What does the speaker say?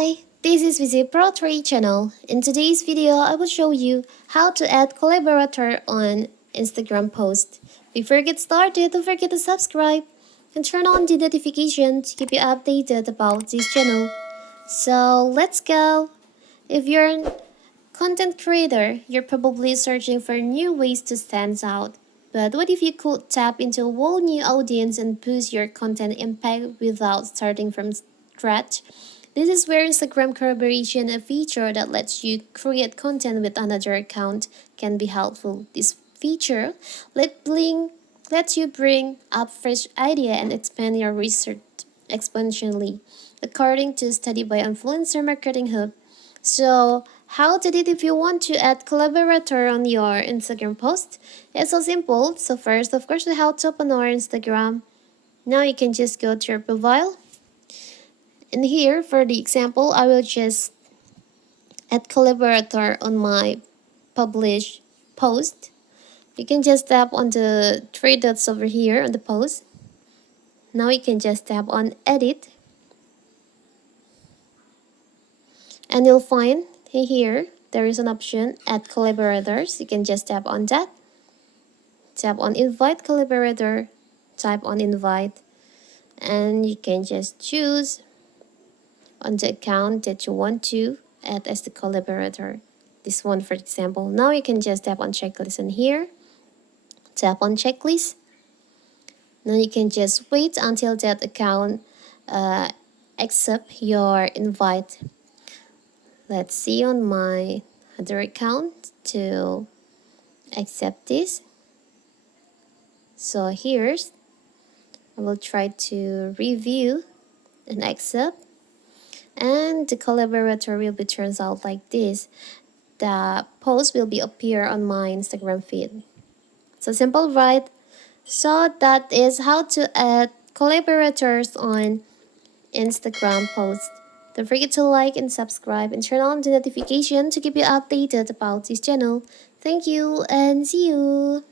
Hi, this is Visit Pro 3 channel. In today's video, I will show you how to add Collaborator on Instagram post. Before we get started, don't forget to subscribe and turn on the notification to keep you updated about this channel. So let's go! If you're a content creator, you're probably searching for new ways to stand out. But what if you could tap into a whole new audience and boost your content impact without starting from scratch? This is where Instagram Collaboration, a feature that lets you create content with another account, can be helpful. This feature lets you bring up fresh idea and expand your research exponentially, according to a study by Influencer Marketing Hub. So, how to do it if you want to add Collaborator on your Instagram post? It's so simple. So first, of course, we have to open our Instagram. Now you can just go to your profile. And here, for the example, I will just add Collaborator on my published post. You can just tap on the three dots over here on the post. Now you can just tap on Edit. And you'll find here, there is an option, Add Collaborators. You can just tap on that. Tap on Invite Collaborator. Type on Invite. And you can just choose on the account that you want to add as the collaborator. This one, for example. Now you can just tap on checklist in here. Tap on checklist. Now you can just wait until that account accept your invite. Let's see on my other account to accept this. So here's, I will try to review and accept. And the collaborator will be turns out like this. The post will be appear on my Instagram feed. So simple, right? So that is how to add collaborators on Instagram posts. Don't forget to like and subscribe and turn on the notification to keep you updated about this channel. Thank you and see you!